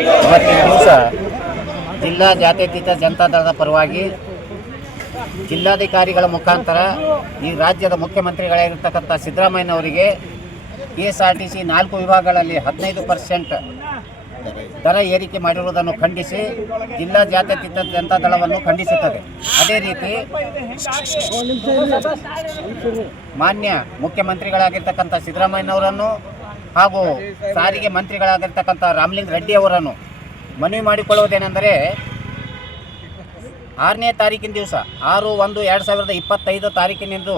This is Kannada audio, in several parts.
ಇವತ್ತಿನ ದಿವಸ ಜಿಲ್ಲಾ ಜಾತ್ಯತೀತ ಜನತಾದಳದ ಪರವಾಗಿ ಜಿಲ್ಲಾಧಿಕಾರಿಗಳ ಮುಖಾಂತರ ಈ ರಾಜ್ಯದ ಮುಖ್ಯಮಂತ್ರಿಗಳಾಗಿರ್ತಕ್ಕಂಥ ಸಿದ್ದರಾಮಯ್ಯನವರಿಗೆ KSRTC 4 ವಿಭಾಗಗಳಲ್ಲಿ 15% ದರ ಏರಿಕೆ ಮಾಡಿರುವುದನ್ನು ಖಂಡಿಸಿ ಜಿಲ್ಲಾ ಜಾತ್ಯತೀತ ಜನತಾದಳವನ್ನು ಖಂಡಿಸುತ್ತದೆ. ಅದೇ ರೀತಿ ಮಾನ್ಯ ಮುಖ್ಯಮಂತ್ರಿಗಳಾಗಿರ್ತಕ್ಕಂಥ ಸಿದ್ದರಾಮಯ್ಯನವರನ್ನು ಹಾಗೂ ಸಾರಿಗೆ ಮಂತ್ರಿಗಳಾಗಿರ್ತಕ್ಕಂಥ ರಾಮಲಿಂಗ ರೆಡ್ಡಿ ಅವರನ್ನು ಮನವಿ ಮಾಡಿಕೊಳ್ಳುವುದೇನೆಂದರೆ 6ನೇ ತಾರೀಕಿನ ದಿವಸ 6/1/2025 ತಾರೀಕಿನಿಂದ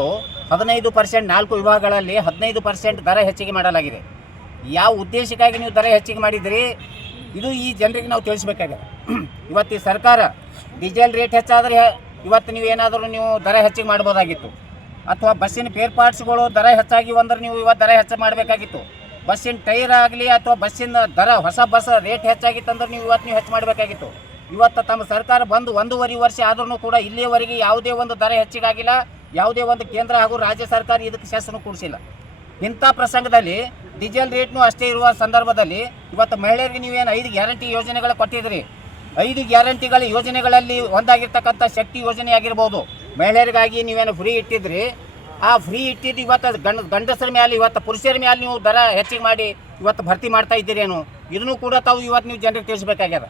15% 4 ವಿಭಾಗಗಳಲ್ಲಿ 15% ದರ ಹೆಚ್ಚಿಗೆ ಮಾಡಲಾಗಿದೆ. ಯಾವ ಉದ್ದೇಶಕ್ಕಾಗಿ ನೀವು ದರ ಹೆಚ್ಚಿಗೆ ಮಾಡಿದಿರಿ ಇದು ಈ ಜನರಿಗೆ ನಾವು ತಿಳಿಸಬೇಕಾಗಿದೆ. ಇವತ್ತು ಈ ಸರ್ಕಾರ ಡೀಸೆಲ್ ರೇಟ್ ಹೆಚ್ಚಾದರೆ ಇವತ್ತು ನೀವು ಏನಾದರೂ ನೀವು ದರ ಹೆಚ್ಚಿಗೆ ಮಾಡ್ಬೋದಾಗಿತ್ತು, ಅಥವಾ ಬಸ್ಸಿನ ಫೇರ್ ಪಾರ್ಟ್ಸ್ಗಳು ದರ ಹೆಚ್ಚಾಗಿ ಅಂದ್ರೆ ನೀವು ಇವತ್ತು ದರ ಹೆಚ್ಚು ಮಾಡಬೇಕಾಗಿತ್ತು. ಬಸ್ಸಿನ ಟೈರ್ ಆಗಲಿ ಅಥವಾ ಬಸ್ಸಿನ ದರ ಹೊಸ ಬಸ್ ರೇಟ್ ಹೆಚ್ಚಾಗಿತ್ತು ಅಂದ್ರೆ ನೀವು ಹೆಚ್ಚು ಮಾಡಬೇಕಾಗಿತ್ತು. ಇವತ್ತು ತಮ್ಮ ಸರ್ಕಾರ ಬಂದು 1.5 ವರ್ಷ ಆದ್ರೂ ಕೂಡ ಇಲ್ಲಿಯವರೆಗೆ ಯಾವುದೇ ಒಂದು ದರ ಹೆಚ್ಚಿಗಾಗಿಲ್ಲ. ಯಾವುದೇ ಒಂದು ಕೇಂದ್ರ ಹಾಗೂ ರಾಜ್ಯ ಸರ್ಕಾರ ಇದಕ್ಕೆ ಸೆಸ್ಸನ್ನು ಕೂಡಿಸಿಲ್ಲ. ಇಂಥ ಪ್ರಸಂಗದಲ್ಲಿ ಡೀಸೆಲ್ ರೇಟ್ನೂ ಅಷ್ಟೇ ಇರುವ ಸಂದರ್ಭದಲ್ಲಿ ಇವತ್ತು ಮಹಿಳೆಯರಿಗೆ ನೀವೇನು 5 ಗ್ಯಾರಂಟಿ ಯೋಜನೆಗಳು ಕೊಟ್ಟಿದ್ರಿ. 5 ಗ್ಯಾರಂಟಿಗಳ ಯೋಜನೆಗಳಲ್ಲಿ ಒಂದಾಗಿರ್ತಕ್ಕಂಥ ಶಕ್ತಿ ಯೋಜನೆ ಆಗಿರ್ಬೋದು, ಮಹಿಳೆಯರಿಗಾಗಿ ನೀವೇನು ಫ್ರೀ ಇಟ್ಟಿದ್ರಿ. ಆ ಫ್ರೀ ಇಟ್ಟಿದ್ದು ಇವತ್ತು ಗಂಡಸರ ಮೇಲೆ ಇವತ್ತು ಪುರುಷರ ಮೇಲೆ ನೀವು ದರ ಹೆಚ್ಚಿಗೆ ಮಾಡಿ ಇವತ್ತು ಭರ್ತಿ ಮಾಡ್ತಾ ಇದ್ದೀರೇನು, ಇದನ್ನು ಕೂಡ ತಾವು ಇವತ್ತು ನೀವು ಜನರಿಗೆ ತಿಳಿಸ್ಬೇಕಾಗ್ಯದ.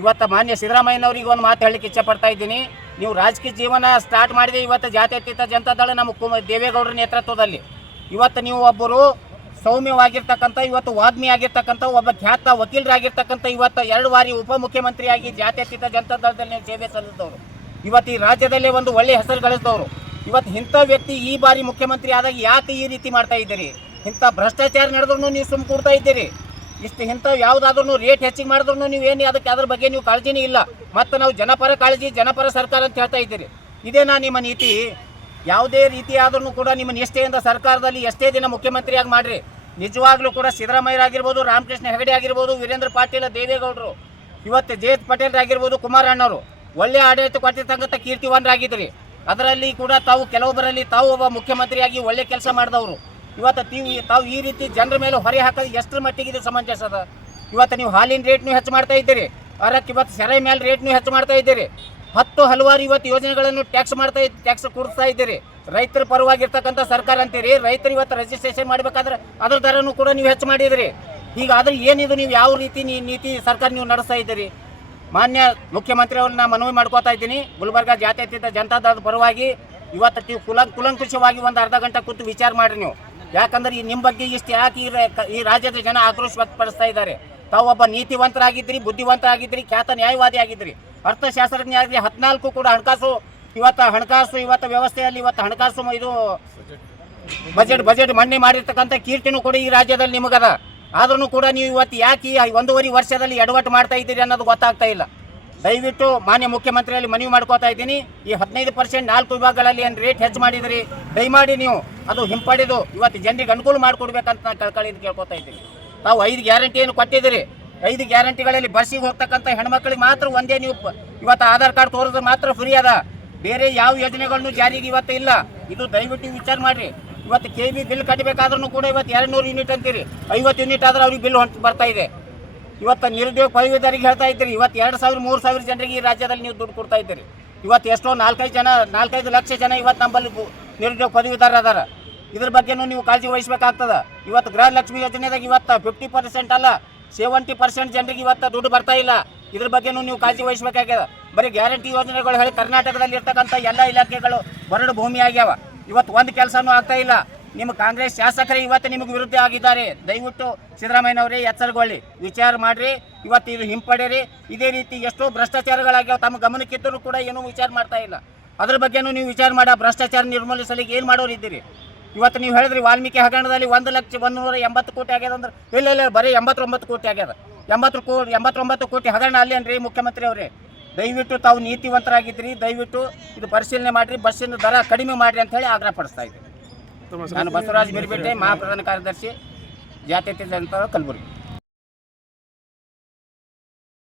ಇವತ್ತು ಮಾನ್ಯ ಸಿದ್ದರಾಮಯ್ಯನವ್ರಿಗೆ ಒಂದು ಮಾತು ಹೇಳಲಿಕ್ಕೆ ಇಚ್ಛಪಡ್ತಾ ಇದ್ದೀನಿ. ನೀವು ರಾಜಕೀಯ ಜೀವನ ಸ್ಟಾರ್ಟ್ ಮಾಡಿದೆ ಇವತ್ತು ಜಾತ್ಯತೀತ ಜನತಾದಳ ನಮ್ಮ ದೇವೇಗೌಡರ ನೇತೃತ್ವದಲ್ಲಿ. ಇವತ್ತು ನೀವು ಒಬ್ಬರು ಸೌಮ್ಯವಾಗಿರ್ತಕ್ಕಂಥ ಇವತ್ತು ವಾಗ್ಮಿ ಆಗಿರ್ತಕ್ಕಂಥ ಒಬ್ಬ ಖ್ಯಾತ ವಕೀಲರಾಗಿರ್ತಕ್ಕಂಥ ಇವತ್ತು 2 ಬಾರಿ ಉಪಮುಖ್ಯಮಂತ್ರಿಯಾಗಿ ಜಾತ್ಯತೀತ ಜನತಾದಳದಲ್ಲಿ ನೀವು ಸೇವೆ ಸಲ್ಲಿಸಿದವರು. ಇವತ್ತು ಈ ರಾಜ್ಯದಲ್ಲೇ ಒಂದು ಒಳ್ಳೆಯ ಹೆಸರು ಗಳಿಸಿದವರು. ಇವತ್ತು ಇಂಥ ವ್ಯಕ್ತಿ ಈ ಬಾರಿ ಮುಖ್ಯಮಂತ್ರಿ ಆದಾಗ ಯಾಕೆ ಈ ರೀತಿ ಮಾಡ್ತಾ ಇದ್ದೀರಿ? ಇಂಥ ಭ್ರಷ್ಟಾಚಾರ ನಡೆದ್ರೂ ನೀವು ಸುಮ್ಮ ಕೊಡ್ತಾ ಇದ್ದೀರಿ. ಇಂಥ ಯಾವುದಾದ್ರೂ ರೇಟ್ ಹೆಚ್ಚಿಗೆ ಮಾಡಿದ್ರು ನೀವೇನು ಅದಕ್ಕೆ ಅದ್ರ ಬಗ್ಗೆ ನೀವು ಕಾಳಜಿನೇ ಇಲ್ಲ. ಮತ್ತು ನಾವು ಜನಪರ ಕಾಳಜಿ ಜನಪರ ಸರ್ಕಾರ ಅಂತ ಹೇಳ್ತಾ ಇದ್ದೀರಿ. ಇದೇನಾ ನಿಮ್ಮ ನೀತಿ? ಯಾವುದೇ ರೀತಿ ಆದ್ರೂ ಕೂಡ ನಿಮ್ಮ ನಿಷ್ಠೆಯಿಂದ ಸರ್ಕಾರದಲ್ಲಿ ಎಷ್ಟೇ ದಿನ ಮುಖ್ಯಮಂತ್ರಿಯಾಗಿ ಮಾಡಿರಿ. ನಿಜವಾಗ್ಲೂ ಕೂಡ ಸಿದ್ದರಾಮಯ್ಯರಾಗಿರ್ಬೋದು, ರಾಮಕೃಷ್ಣ ಹೆಗಡೆ ಆಗಿರ್ಬೋದು, ವೀರೇಂದ್ರ ಪಾಟೀಲ್, ದೇವೇಗೌಡರು, ಇವತ್ತು ಜೆ ಪಟೇಲ್ ಆಗಿರ್ಬೋದು, ಕುಮಾರಣ್ಣವರು ಒಳ್ಳೆಯ ಆಡಳಿತ ಕೊಟ್ಟಿರ್ತಕ್ಕಂಥ ಕೀರ್ತಿವಾನರಾಗಿದ್ರಿ. ಅದರಲ್ಲಿ ಕೂಡ ತಾವು ಕೆಲವೊಬ್ಬರಲ್ಲಿ ತಾವು ಒಬ್ಬ ಮುಖ್ಯಮಂತ್ರಿಯಾಗಿ ಒಳ್ಳೆ ಕೆಲಸ ಮಾಡಿದವರು. ಇವತ್ತು ತಾವು ಈ ರೀತಿ ಜನರ ಮೇಲೆ ಹೊರೆ ಹಾಕೋದು ಎಷ್ಟರ ಮಟ್ಟಿಗೆ ಇದು ಸಮಂಜಸ ಅದ? ಇವತ್ತು ನೀವು ಹಾಲಿನ ರೇಟ್ನು ಹೆಚ್ಚು ಮಾಡ್ತಾ ಇದ್ದೀರಿ, ಅದಕ್ಕೆ ಇವತ್ತು ಸೆರೆ ಮೇಲೆ ರೇಟ್ನು ಹೆಚ್ಚು ಮಾಡ್ತಾ ಇದ್ದೀರಿ. ಹಲವಾರು ಇವತ್ತು ಯೋಜನೆಗಳನ್ನು ಟ್ಯಾಕ್ಸ್ ಕೊಡ್ತಾ ಇದ್ದೀರಿ. ರೈತರ ಪರವಾಗಿರ್ತಕ್ಕಂಥ ಸರ್ಕಾರ ಅಂತೀರಿ. ರೈತರು ಇವತ್ತು ರಿಜಿಸ್ಟ್ರೇಷನ್ ಮಾಡಬೇಕಾದ್ರೆ ಅದ್ರ ದರನೂ ಕೂಡ ನೀವು ಹೆಚ್ಚು ಮಾಡಿದಿರಿ. ಹೀಗಾದ್ರೆ ಏನಿದು? ನೀವು ಯಾವ ರೀತಿ ನೀತಿ ಸರ್ಕಾರ ನೀವು ನಡೆಸ್ತಾ ಇದ್ದೀರಿ? ಮಾನ್ಯ ಮುಖ್ಯಮಂತ್ರಿ ಅವ್ರನ್ನ ಮನವಿ ಮಾಡ್ಕೋತಾ ಇದ್ದೀನಿ. ಗುಲ್ಬರ್ಗ ಜಾತ್ಯತೀತ ಜನತಾದಳದ ಪರವಾಗಿ ಇವತ್ತು ನೀವು ಕುಲಂಕುಷವಾಗಿ ಒಂದು ಅರ್ಧ ಗಂಟೆ ಕೂತು ವಿಚಾರ ಮಾಡಿರಿ ನೀವು. ಯಾಕಂದ್ರೆ ನಿಮ್ಮ ಬಗ್ಗೆ ಇಷ್ಟು ಯಾಕೆ ಈ ರಾಜ್ಯದ ಜನ ಆಕ್ರೋಶ ವ್ಯಕ್ತಪಡಿಸ್ತಾ ಇದ್ದಾರೆ. ತಾವು ಒಬ್ಬ ನೀತಿವಂತರಾಗಿದ್ರಿ, ಬುದ್ಧಿವಂತರಾಗಿದ್ರಿ, ಖ್ಯಾತ ನ್ಯಾಯವಾದಿ ಆಗಿದ್ರಿ, ಅರ್ಥಶಾಸ್ತ್ರಜ್ಞ ಆಗಿದ್ರಿ. 14 ಕೂಡ ಹಣಕಾಸು ಇವತ್ತು ವ್ಯವಸ್ಥೆಯಲ್ಲಿ ಇವತ್ತು ಹಣಕಾಸು ಇದು ಬಜೆಟ್ ಮಂಡನೆ ಮಾಡಿರ್ತಕ್ಕಂಥ ಕೀರ್ತಿನೂ ಕೂಡ ಈ ರಾಜ್ಯದಲ್ಲಿ ನಿಮಗದ. ಆದ್ರೂ ಕೂಡ ನೀವು ಇವತ್ತು ಯಾಕೆ 1.5 ವರ್ಷದಲ್ಲಿ ಎಡವಟ್ಟು ಮಾಡ್ತಾ ಇದ್ದೀರಿ ಅನ್ನೋದು ಗೊತ್ತಾಗ್ತಾ ಇಲ್ಲ. ದಯವಿಟ್ಟು ಮಾನ್ಯ ಮುಖ್ಯಮಂತ್ರಿಯಲ್ಲಿ ಮನವಿ ಮಾಡ್ಕೋತಾ ಇದ್ದೀನಿ. ಈ 15% 4 ವಿಭಾಗಗಳಲ್ಲಿ ಏನು ರೇಟ್ ಹೆಚ್ಚು ಮಾಡಿದಿರಿ, ದಯಮಾಡಿ ನೀವು ಅದು ಹಿಂಪಡೆದು ಇವತ್ತು ಜನರಿಗೆ ಅನುಕೂಲ ಮಾಡಿಕೊಡ್ಬೇಕಂತ ನಾನು ಕಳ್ಕಳಿದು ಕೇಳ್ಕೊತಾ ಇದ್ದೀನಿ. ತಾವು 5 ಗ್ಯಾರಂಟಿಯನ್ನು ಕೊಟ್ಟಿದ್ದೀರಿ. 5 ಗ್ಯಾರಂಟಿಗಳಲ್ಲಿ ಬಸ್ಸಿಗೆ ಹೋಗ್ತಕ್ಕಂಥ ಹೆಣ್ಮಕ್ಳಿಗೆ ಮಾತ್ರ ಒಂದೇ ನೀವು ಇವತ್ತು ಆಧಾರ್ ಕಾರ್ಡ್ ತೋರಿದ್ರೆ ಮಾತ್ರ ಫ್ರೀ ಅದ. ಬೇರೆ ಯಾವ ಯೋಜನೆಗಳನ್ನು ಜಾರಿಗೆ ಇವತ್ತು ಇಲ್ಲ. ಇದು ದಯವಿಟ್ಟು ವಿಚಾರ ಮಾಡಿರಿ. ಇವತ್ತು KB ಬಿಲ್ ಕಟ್ಟಬೇಕಾದ್ರೂ ಕೂಡ ಇವತ್ತು 200 ಯೂನಿಟ್ ಅಂತೀರಿ. 50 ಯೂನಿಟ್ ಆದ್ರೆ ಅವ್ರಿಗೆ ಬಿಲ್ ಬರ್ತಾ ಇದೆ. ಇವತ್ತು ನಿರುದ್ಯೋಗ ಪದವೀಧರಿಗೆ ಹೇಳ್ತಾ ಇದ್ದೀರಿ. ಇವತ್ತು 2,000-3,000 ಜನರಿಗೆ ಈ ರಾಜ್ಯದಲ್ಲಿ ನೀವು ದುಡ್ಡು ಕೊಡ್ತಾ ಇದ್ದೀರಿ. ಇವತ್ತು ಎಷ್ಟೋ 4-5 ಲಕ್ಷ ಜನ ಇವತ್ತು ನಮ್ಮಲ್ಲಿ ನಿರುದ್ಯೋಗ ಪದವೀಧರ ಅದಾರ. ಇದ್ರ ಬಗ್ಗೆನೂ ನೀವು ಕಾಳಜಿ ವಹಿಸಬೇಕಾಗ್ತದೆ. ಇವತ್ತು ಗೃಹಲಕ್ಷ್ಮಿ ಯೋಜನೆದಾಗ ಇವತ್ತು 50% ಅಲ್ಲ 70% ಜನರಿಗೆ ಇವತ್ತು ದುಡ್ಡು ಬರ್ತಾ ಇಲ್ಲ. ಇದ್ರ ಬಗ್ಗೆನೂ ನೀವು ಕಾಳಜಿ ವಹಿಸಬೇಕಾಗ್ಯದ. ಬರೀ ಗ್ಯಾರಂಟಿ ಯೋಜನೆಗಳು ಹೇಳಿ ಕರ್ನಾಟಕದಲ್ಲಿ ಇರ್ತಕ್ಕಂಥ ಎಲ್ಲ ಇಲಾಖೆಗಳು ಬರಡು ಭೂಮಿ ಆಗ್ಯಾವ. ಇವತ್ತು ಒಂದು ಕೆಲಸನೂ ಆಗ್ತಾ ಇಲ್ಲ. ನಿಮ್ಮ ಕಾಂಗ್ರೆಸ್ ಶಾಸಕರೇ ಇವತ್ತು ನಿಮಗೆ ವಿರುದ್ಧ ಆಗಿದ್ದಾರೆ. ದಯವಿಟ್ಟು ಸಿದ್ದರಾಮಯ್ಯನವರೇ ಎಚ್ಚರಗೊಳ್ಳಿ, ವಿಚಾರ ಮಾಡಿರಿ. ಇವತ್ತು ಇದು ಹಿಂಪಡೀರಿ. ಇದೇ ರೀತಿ ಎಷ್ಟೋ ಭ್ರಷ್ಟಾಚಾರಗಳಾಗ್ಯಾವ. ತಮ್ಮ ಗಮನಕ್ಕಿದ್ದರೂ ಕೂಡ ಏನೂ ವಿಚಾರ ಮಾಡ್ತಾ ಇಲ್ಲ. ಅದ್ರ ಬಗ್ಗೆನೂ ನೀವು ವಿಚಾರ ಮಾಡಿ ಭ್ರಷ್ಟಾಚಾರ ನಿರ್ಮೂಲಿಸಲಿಕ್ಕೆ ಏನು ಮಾಡೋರಿದ್ದೀರಿ? ಇವತ್ತು ನೀವು ಹೇಳಿದ್ರಿ ವಾಲ್ಮೀಕಿ ಹಗರಣದಲ್ಲಿ 1,180 ಕೋಟಿ ಆಗ್ಯದ ಅಂದ್ರೆ ಇಲ್ಲ ಬರೀ 89 ಕೋಟಿ ಆಗ್ಯದ. 89 ಕೋಟಿ ಹಗರಣ ಅಲ್ಲೇನ್ರಿ ಮುಖ್ಯಮಂತ್ರಿ ಅವರೇ? ದಯವಿಟ್ಟು ತಾವು ನೀತಿವಂತರಾಗಿದ್ರಿ. ದಯವಿಟ್ಟು ಇದು ಪರಿಶೀಲನೆ ಮಾಡಿರಿ, ಬಸ್ಸಿನ ದರ ಕಡಿಮೆ ಮಾಡಿರಿ ಅಂತ ಹೇಳಿ ಆಗ್ರಹ ಪಡಿಸ್ತಾ ಇದ್ದೀನಿ. ನಾನು ಬಸವರಾಜ್ ಮಿರ್ಬೇಟೆ, ಮಹಾಪ್ರಧಾನ ಕಾರ್ಯದರ್ಶಿ, ಜಾತ್ಯತೀತ ಜನತಾದಳ ಕಲಬುರಗಿ.